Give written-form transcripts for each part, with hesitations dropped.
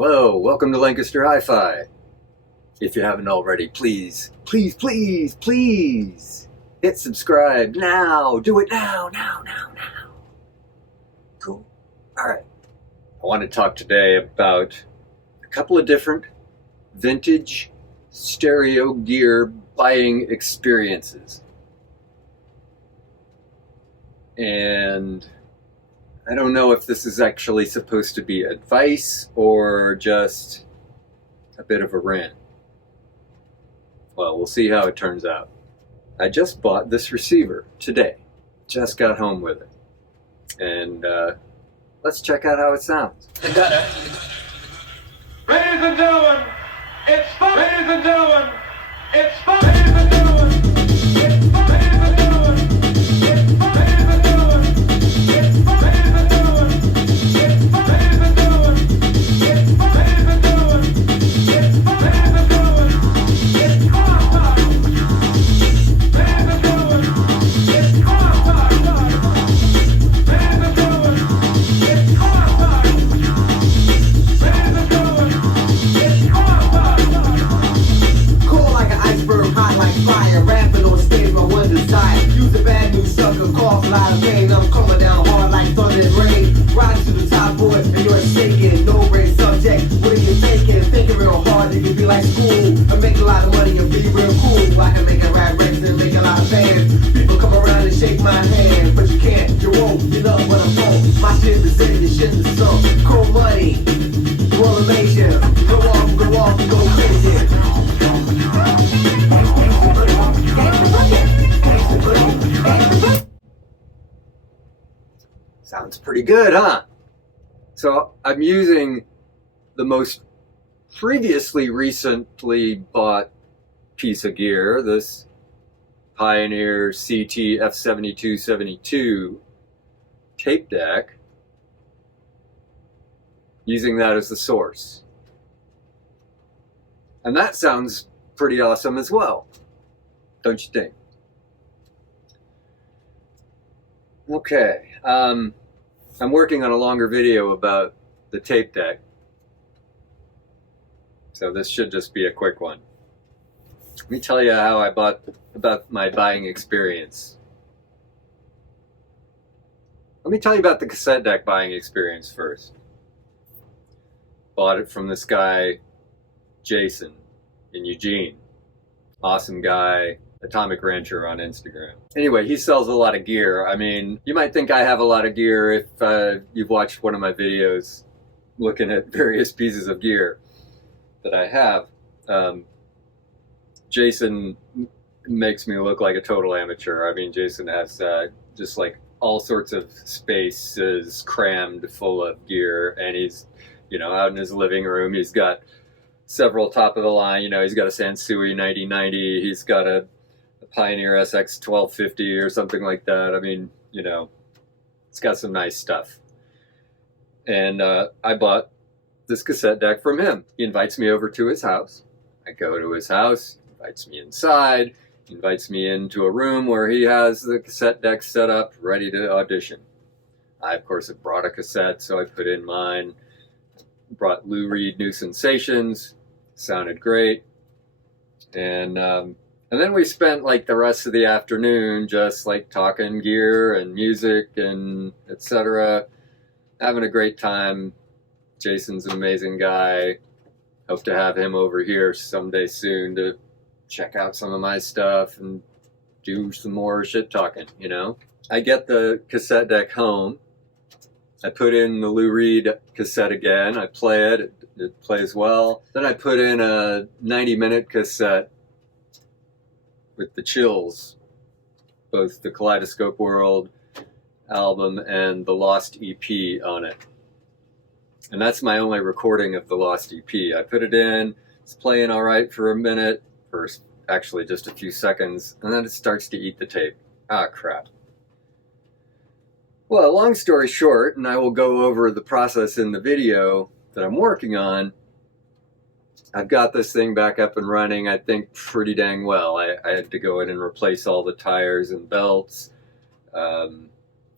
Hello, welcome to Lancaster Hi-Fi. If you haven't already, please hit subscribe now. Do it now. Cool. All right. I want to talk today about a couple of different vintage stereo gear buying experiences. And I don't know if this is actually supposed to be advice or just a bit of a rant. Well, we'll see how it turns out. I just bought this receiver today. Just got home with it. And let's check out how it sounds. Ladies and gentlemen, it's fun. Ladies and gentlemen, it's fun. Ladies and gentlemen, it's fun. Ladies and gentlemen, it's fun. Ladies and gentlemen, it's fun. Ladies and gentlemen, it's fun. Ladies and gentlemen, it's fun. Ladies and gentlemen, it's fun. Ladies and gentlemen, it's car time. Ladies and gentlemen, it's car time. Ladies and gentlemen, it's car time. Ladies and gentlemen, it's car time. Cold like an iceberg, hot like fire. Rapping on stage, my one desire. Use a bad news sucker, cause a lot of pain. I'm coming down hard like thunder and rain. Riding to the top, boy, and you're shaking. No brain subject, what are you thinking? Thinking real hard, it can be like school. I make a lot of money and be real cool. I can make a rap records and make a lot of fans. People come around and shake my hand, but you can't, you won't, you know what I'm on. My shit is in, the shit is so cold money. Rollamation, go off, go crazy. Sounds pretty good, huh? So I'm using the most recently bought piece of gear, this Pioneer CT F7272 tape deck, using that as the source. And that sounds pretty awesome as well, don't you think? Okay, I'm working on a longer video about the tape deck, so this should just be a quick one. Let me tell you how I about my buying experience. Let me tell you about the cassette deck buying experience first. Bought it from this guy, Jason, in Eugene. Awesome guy, Atomic Rancher on Instagram. Anyway, he sells a lot of gear. I mean, you might think I have a lot of gear if you've watched one of my videos looking at various pieces of gear that I have. Jason makes me look like a total amateur. I mean, Jason has just like all sorts of spaces crammed full of gear, and he's, you know, out in his living room, he's got several top of the line. You know, he's got a Sansui 9090, he's got a Pioneer SX 1250 or something like that. I mean, you know, it's got some nice stuff. And I bought this cassette deck from him. He invites me over to his house. I go to his house, he invites me inside, he invites me into a room where he has the cassette deck set up, ready to audition. I, of course, have brought a cassette, so I put in mine. Brought Lou Reed New Sensations, sounded great. And then we spent like the rest of the afternoon just like talking gear and music and etc. Having a great time. Jason's an amazing guy. Hope to have him over here someday soon to check out some of my stuff and do some more shit talking, you know. I get the cassette deck home. I put in the Lou Reed cassette again. I play it. It plays well. Then I put in a 90-minute cassette with the Chills, both the Kaleidoscope World album and the Lost EP on it. And that's my only recording of the Lost EP. I put it in, it's playing all right for a minute, for actually just a few seconds, and then it starts to eat the tape. Ah, crap. Well, long story short, and I will go over the process in the video that I'm working on, I've got this thing back up and running, I think, pretty dang well. I had to go in and replace all the tires and belts, you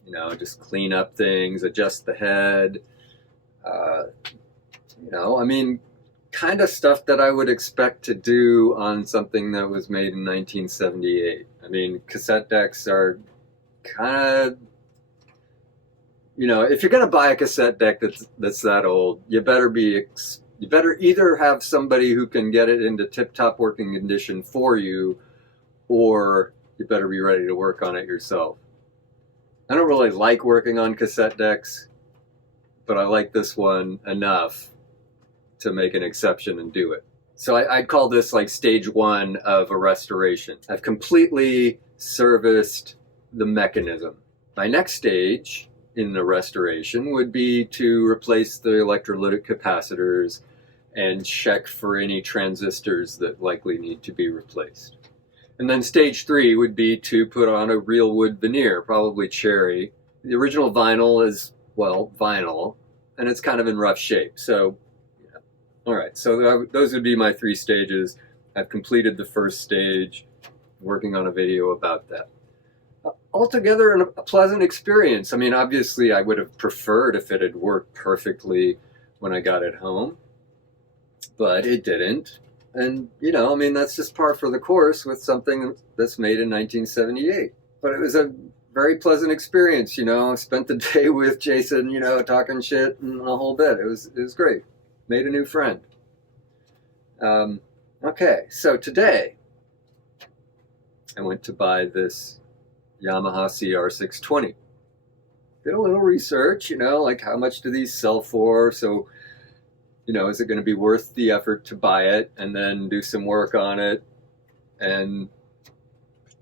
know, just clean up things, adjust the head, You know, I mean, kind of stuff that I would expect to do on something that was made in 1978. I mean, cassette decks are kind of, you know, if you're going to buy a cassette deck that's that old, you better either have somebody who can get it into tip-top working condition for you, or you better be ready to work on it yourself. I don't really like working on cassette decks, but I like this one enough to make an exception and do it. So I'd call this like stage one of a restoration. I've completely serviced the mechanism. My next stage in the restoration would be to replace the electrolytic capacitors and check for any transistors that likely need to be replaced. And then stage three would be to put on a real wood veneer, probably cherry. The original vinyl is, well, vinyl, and it's kind of in rough shape. So, yeah. All right, so those would be my 3 stages. I've completed the first stage, working on a video about that. Altogether, a pleasant experience. I mean, obviously, I would have preferred if it had worked perfectly when I got it home, but it didn't. And, you know, I mean, that's just par for the course with something that's made in 1978. But it was a very pleasant experience, you know. I spent the day with Jason, you know, talking shit and a whole bit. It was great. Made a new friend. Okay, so today I went to buy this Yamaha CR620. Did a little research, you know, like how much do these sell for? So, you know, is it going to be worth the effort to buy it and then do some work on it and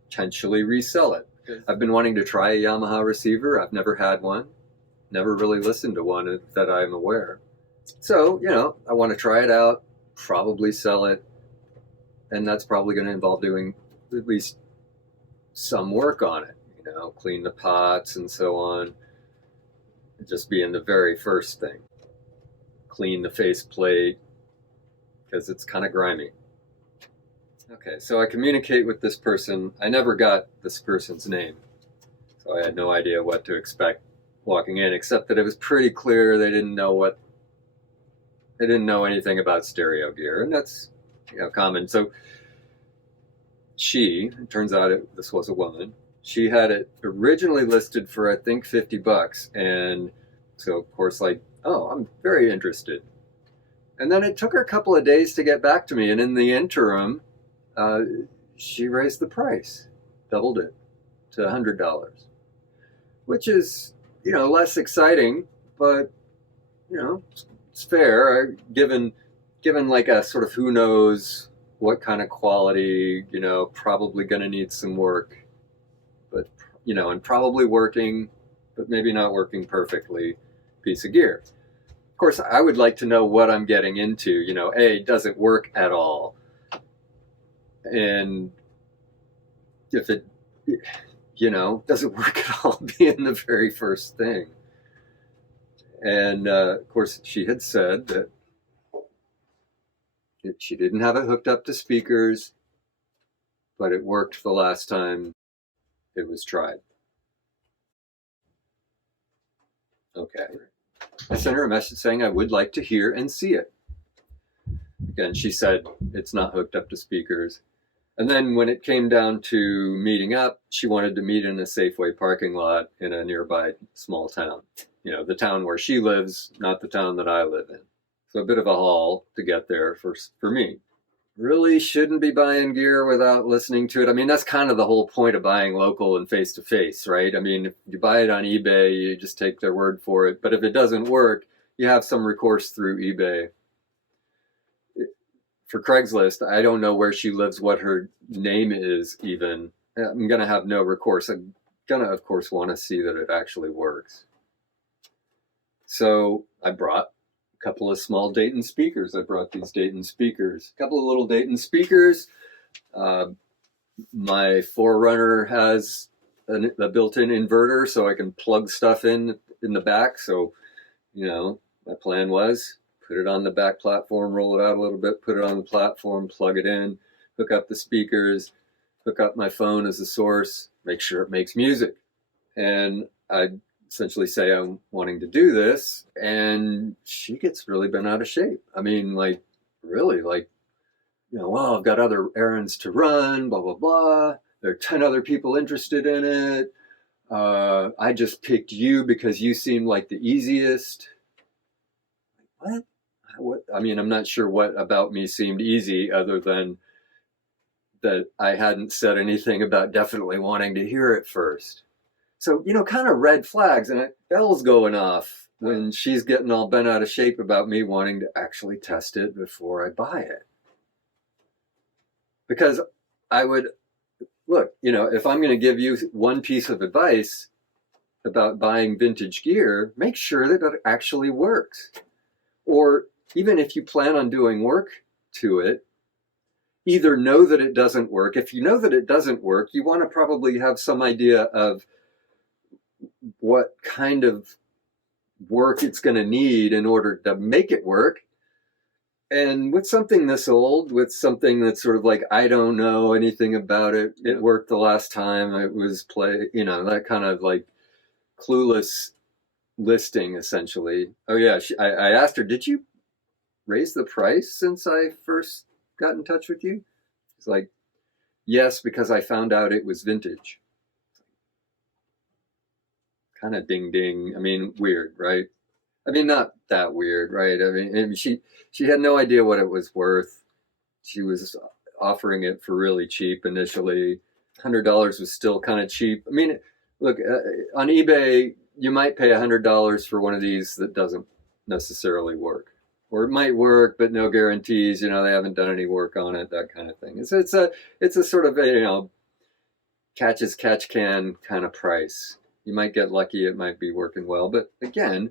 potentially resell it? I've been wanting to try a Yamaha receiver. I've never had one. Never really listened to one that I'm aware. So, you know, I want to try it out, probably sell it, and that's probably going to involve doing at least some work on it, you know, clean the pots and so on. Just being the very first thing. Clean the faceplate, because it's kind of grimy. Okay, so I communicate with this person. I never got this person's name, so I had no idea what to expect walking in, except that it was pretty clear they didn't know anything about stereo gear, and that's, you know, common. So it turns out this was a woman. She had it originally listed for, I think, $50, and so of course, like, oh, I'm very interested. And then it took her a couple of days to get back to me, and in the interim, she raised the price, doubled it to $100, which is, you know, less exciting, but, you know, it's fair, given like a sort of who knows what kind of quality, you know, probably going to need some work, but, you know, and probably working, but maybe not working perfectly piece of gear. Of course, I would like to know what I'm getting into, you know, does it work at all? And if it, you know, doesn't work at all, being the very first thing. And of course, she had said that she didn't have it hooked up to speakers, but it worked the last time it was tried. Okay. I sent her a message saying I would like to hear and see it. Again, she said it's not hooked up to speakers. And then when it came down to meeting up, she wanted to meet in a Safeway parking lot in a nearby small town. You know, the town where she lives, not the town that I live in. So a bit of a haul to get there for me. Really shouldn't be buying gear without listening to it. I mean, that's kind of the whole point of buying local and face-to-face, right? I mean, if you buy it on eBay, you just take their word for it. But if it doesn't work, you have some recourse through eBay. For Craigslist, I don't know where she lives, what her name is even. I'm going to have no recourse. I'm going to, of course, want to see that it actually works. So I brought a couple of small Dayton speakers. I brought these Dayton speakers, a couple of little Dayton speakers. My Forerunner has a built-in inverter, so I can plug stuff in the back. So, you know, my plan was put it on the back platform, roll it out a little bit, put it on the platform, plug it in, hook up the speakers, hook up my phone as a source, make sure it makes music. And I essentially say I'm wanting to do this, and she gets really bent out of shape. I mean, like, really, like, well, I've got other errands to run, blah, blah, blah. There are 10 other people interested in it. I just picked you because you seem like the easiest. What? I mean, I'm not sure what about me seemed easy other than that I hadn't said anything about definitely wanting to hear it first. So, kind of red flags and bells going off when she's getting all bent out of shape about me wanting to actually test it before I buy it. Because I would, look, if I'm going to give you one piece of advice about buying vintage gear, make sure that it actually works. Or even if you plan on doing work to it, either know that it doesn't work. If you know that it doesn't work, you want to probably have some idea of what kind of work it's going to need in order to make it work. And with something this old, with something that's sort of like, I don't know anything about it, it worked the last time it was played, that kind of like clueless listing, essentially. Oh yeah, I asked her, did you raise the price since I first got in touch with you? She's like, yes, because I found out it was vintage. Kind of ding ding. I mean, weird, right? I mean, not that weird, right? I mean, she had no idea what it was worth. She was offering it for really cheap initially. $100 was still kind of cheap. I mean, look, on eBay, you might pay $100 for one of these that doesn't necessarily work. Or it might work, but no guarantees. They haven't done any work on it, that kind of thing. It's a sort of a catch as catch can kind of price. You might get lucky; it might be working well. But again,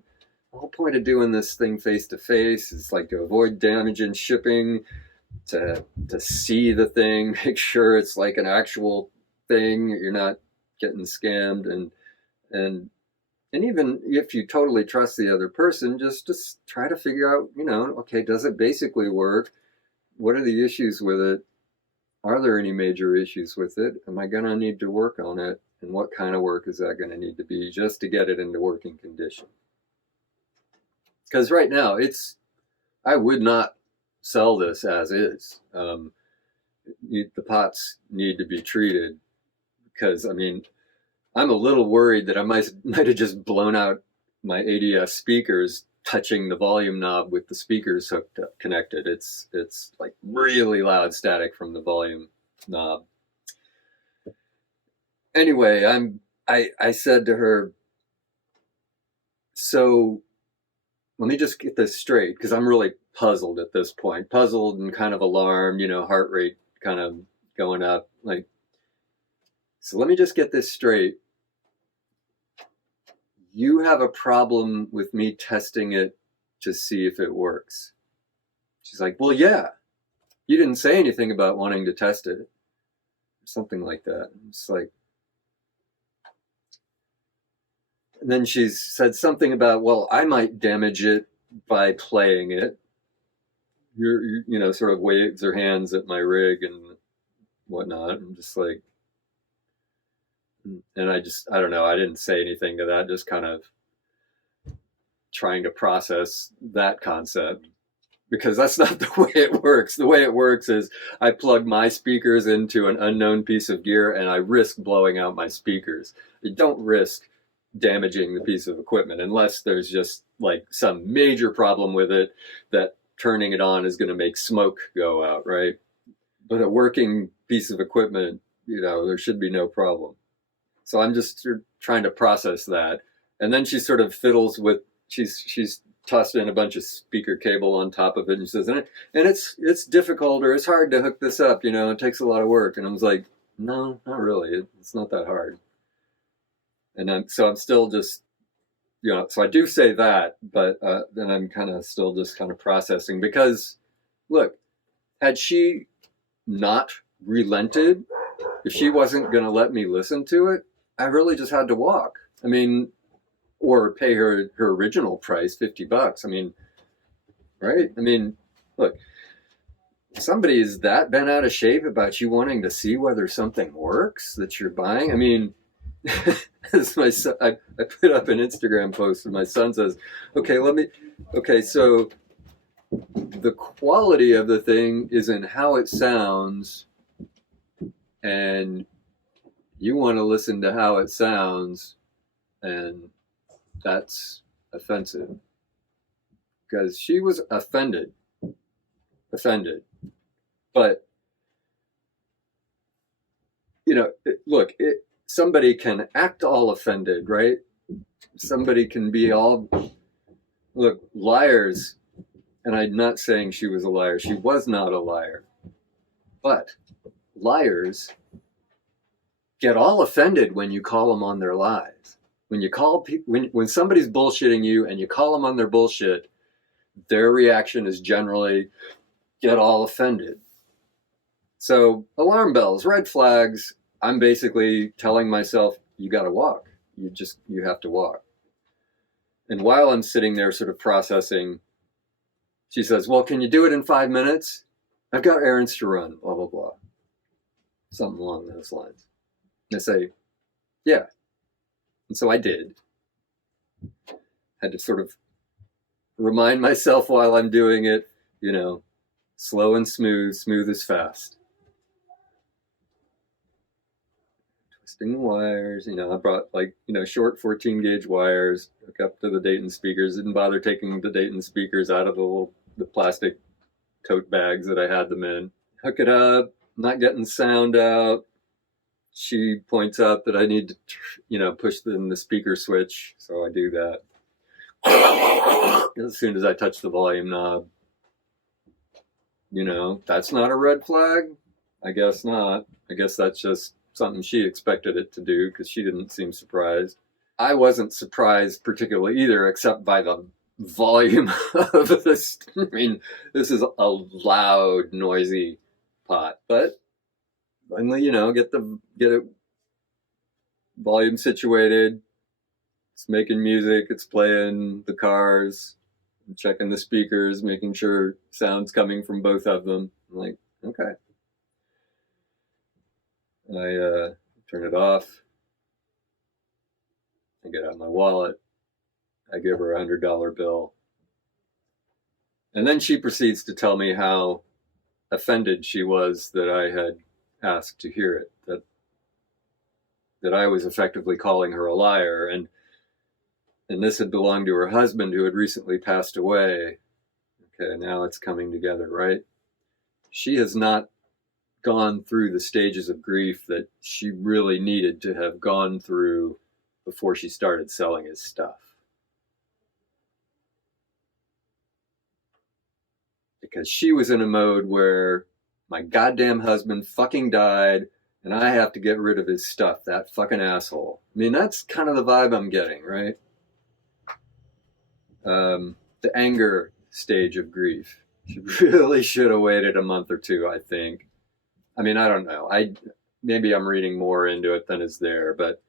the whole point of doing this thing face to face is like to avoid damage in shipping, to see the thing, make sure it's like an actual thing. You're not getting scammed, and even if you totally trust the other person, just try to figure out, okay, does it basically work? What are the issues with it? Are there any major issues with it? Am I going to need to work on it? And what kind of work is that going to need to be just to get it into working condition? Because right now, I would not sell this as is. The pots need to be treated because, I mean, I'm a little worried that I might have just blown out my ADS speakers touching the volume knob with the speakers hooked up, connected. It's like really loud static from the volume knob. Anyway, I said to her, so let me just get this straight, because I'm really puzzled at this point. Puzzled and kind of alarmed, heart rate kind of going up. Like, so let me just get this straight. You have a problem with me testing it to see if it works. She's like, well, yeah. You didn't say anything about wanting to test it. Something like that. It's like, and then she said something about, well, I might damage it by playing it. Sort of waves her hands at my rig and whatnot. I'm just like, and I don't know, I didn't say anything to that, just kind of trying to process that concept, because that's not the way it works. The way it works is I plug my speakers into an unknown piece of gear and I risk blowing out my speakers. You don't risk damaging the piece of equipment unless there's just like some major problem with it that turning it on is going to make smoke go out, right? But a working piece of equipment, there should be no problem. So I'm just trying to process that. And then she sort of fiddles with, she's tossed in a bunch of speaker cable on top of it, and she says, and it's difficult, or it's hard to hook this up, it takes a lot of work. And I was like, no, not really. It's not that hard. And I'm still just, so I do say that, but then I'm kind of still just kind of processing, because look, had she not relented, if she wasn't going to let me listen to it, I really just had to walk. I mean, or pay her original price, $50. I mean, right? I mean, look, somebody is that bent out of shape about you wanting to see whether something works that you're buying. I mean, as my son, I put up an Instagram post and my son says, okay, so the quality of the thing is in how it sounds, and you want to listen to how it sounds, and that's offensive. Because she was offended. But, look, somebody can act all offended, right? Somebody can be all, look, liars. And I'm not saying she was a liar. She was not a liar. But liars get all offended when you call them on their lies. When you call people, when somebody's bullshitting you and you call them on their bullshit, their reaction is generally get all offended. So alarm bells, red flags, I'm basically telling myself, you got to walk. You have to walk. And while I'm sitting there sort of processing, she says, well, can you do it in 5 minutes? I've got errands to run, blah, blah, blah. Something along those lines. And I say, yeah. And so I did. Had to sort of remind myself while I'm doing it, slow and smooth is fast. Twisting the wires, I brought short 14 gauge wires, hook up to the Dayton speakers, didn't bother taking the Dayton speakers out of the plastic tote bags that I had them in. Hook it up, not getting sound out. She points out that I need to, push in the speaker switch, so I do that. As soon as I touch the volume knob, that's not a red flag? I guess not. I guess that's just something she expected it to do because she didn't seem surprised. I wasn't surprised particularly either, except by the volume of this. I mean, this is a loud, noisy pot, but finally, get it volume situated. It's making music, it's playing the cars, I'm checking the speakers, making sure sound's coming from both of them. I'm like, okay. I turn it off. I get out my wallet. I give her $100 bill. And then she proceeds to tell me how offended she was that I had asked to hear it, that I was effectively calling her a liar, and this had belonged to her husband who had recently passed away. Okay, now it's coming together, right? She has not gone through the stages of grief that she really needed to have gone through before she started selling his stuff. Because she was in a mode where my goddamn husband fucking died and I have to get rid of his stuff, that fucking asshole. I mean, that's kind of the vibe I'm getting, right? The anger stage of grief. She really should have waited a month or two, I think. I mean, I don't know. Maybe I'm reading more into it than is there, but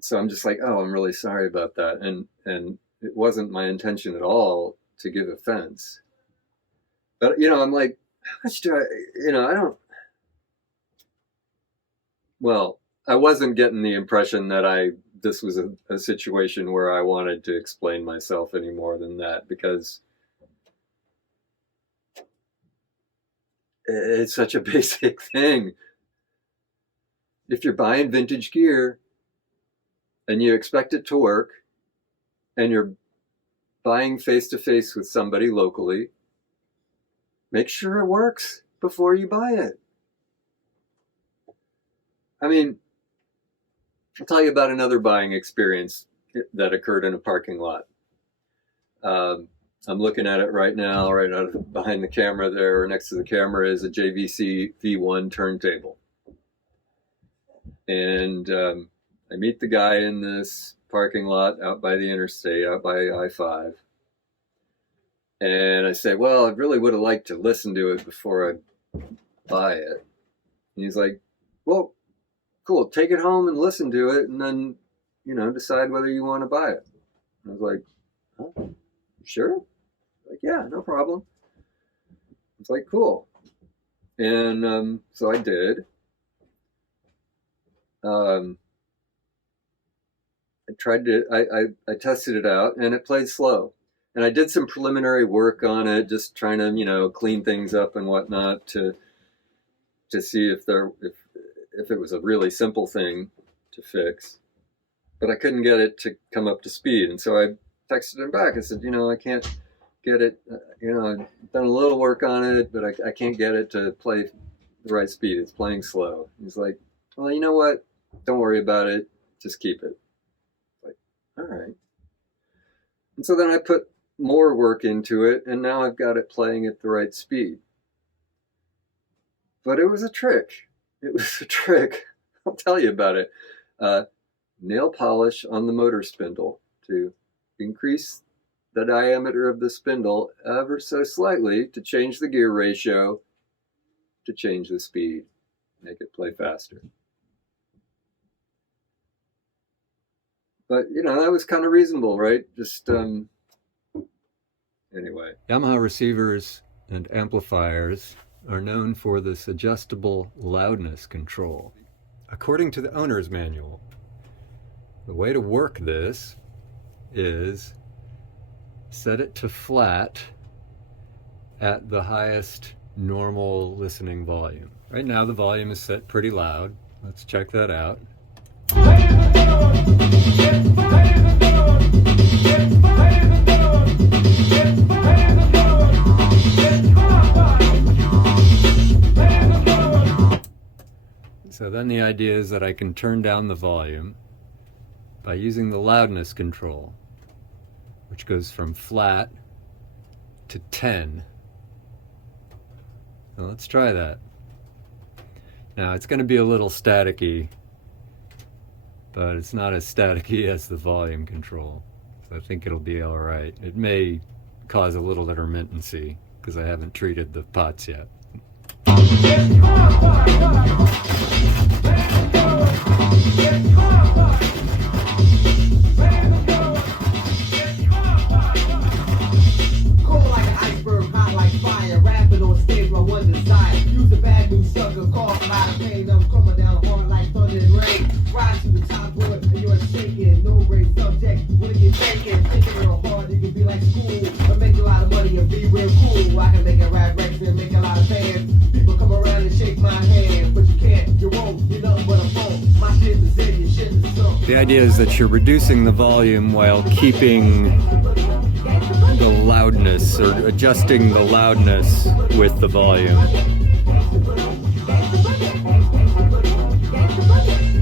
so I'm just like, oh, I'm really sorry about that. And it wasn't my intention at all to give offense. But, I'm like, how much do I don't, well, I wasn't getting the impression that this was a situation where I wanted to explain myself any more than that, because it's such a basic thing. If you're buying vintage gear and you expect it to work and you're buying face-to-face with somebody locally, make sure it works before you buy it. I mean, I'll tell you about another buying experience that occurred in a parking lot. I'm looking at it right now, right out behind the camera there, or next to the camera is a JVC V1 turntable. And I meet the guy in this parking lot out by the interstate, out by I-5. And I say, well, I really would have liked to listen to it before I buy it. And he's like, well, cool, take it home and listen to it, and then, decide whether you want to buy it. And I was like, huh? Sure? Like, yeah, no problem. It's like, cool. And so I did. I tested it out, and it played slow. And I did some preliminary work on it, just trying to, clean things up and whatnot to see if it was a really simple thing to fix. But I couldn't get it to come up to speed, and so I texted him back. I said, I can't get it. I've done a little work on it, but I can't get it to play the right speed. It's playing slow. He's like, well, you know what? Don't worry about it. Just keep it. Like, all right. And so then I put more work into it, and now I've got it playing at the right speed. But it was a trick. It was a trick. I'll tell you about it. Nail polish on the motor spindle to increase the diameter of the spindle ever so slightly to change the gear ratio, to change the speed, make it play faster. But, that was kind of reasonable, right? Just, anyway. Yamaha receivers and amplifiers are known for this adjustable loudness control. According to the owner's manual, the way to work this is set it to flat at the highest normal listening volume. Right now the volume is set pretty loud. Let's check that out. So then the idea is that I can turn down the volume by using the loudness control, which goes from flat to 10. So let's try that. Now it's going to be a little staticky, but it's not as staticky as the volume control. So I think it'll be all right. It may cause a little intermittency because I haven't treated the pots yet. The idea is that you're reducing the volume while keeping the loudness, or adjusting the loudness with the volume.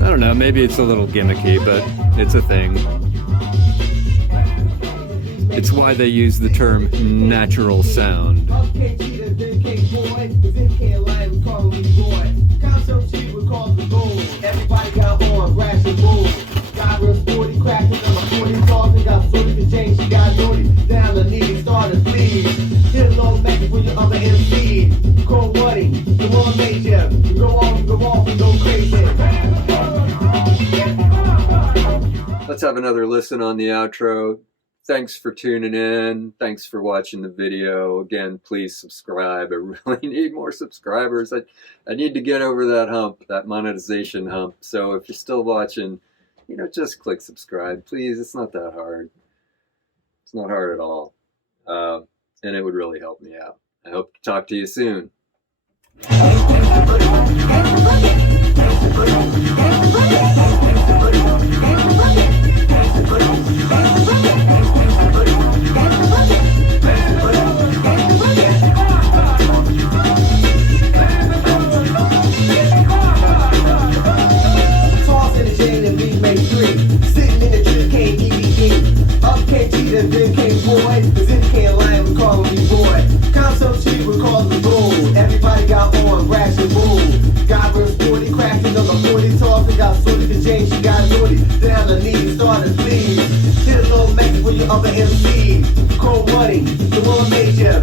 I don't know, maybe it's a little gimmicky, but it's a thing. It's why they use the term natural sound. Everybody got on, brash and move. God was 40 cracking on my 40 talk. They got 40 to change, she got naughty. Down the knee, started please. Hit a low message when you're on the MC. Cold money, you want major. You go off, and go crazy. Let's have another listen on the outro. Thanks for tuning in. Thanks for watching the video. Again, please subscribe. I really need more subscribers. I need to get over that hump, that monetization hump. So if you're still watching, just click subscribe, please. It's not that hard. It's not hard at all. And it would really help me out. I hope to talk to you soon. Everybody got on, brash and boom. God was 40 cracking on the 40 talk. They got sorty to change, she got naughty. Down the knee, started bleed. Hit a little message when you're other MC. Cold money, the one major.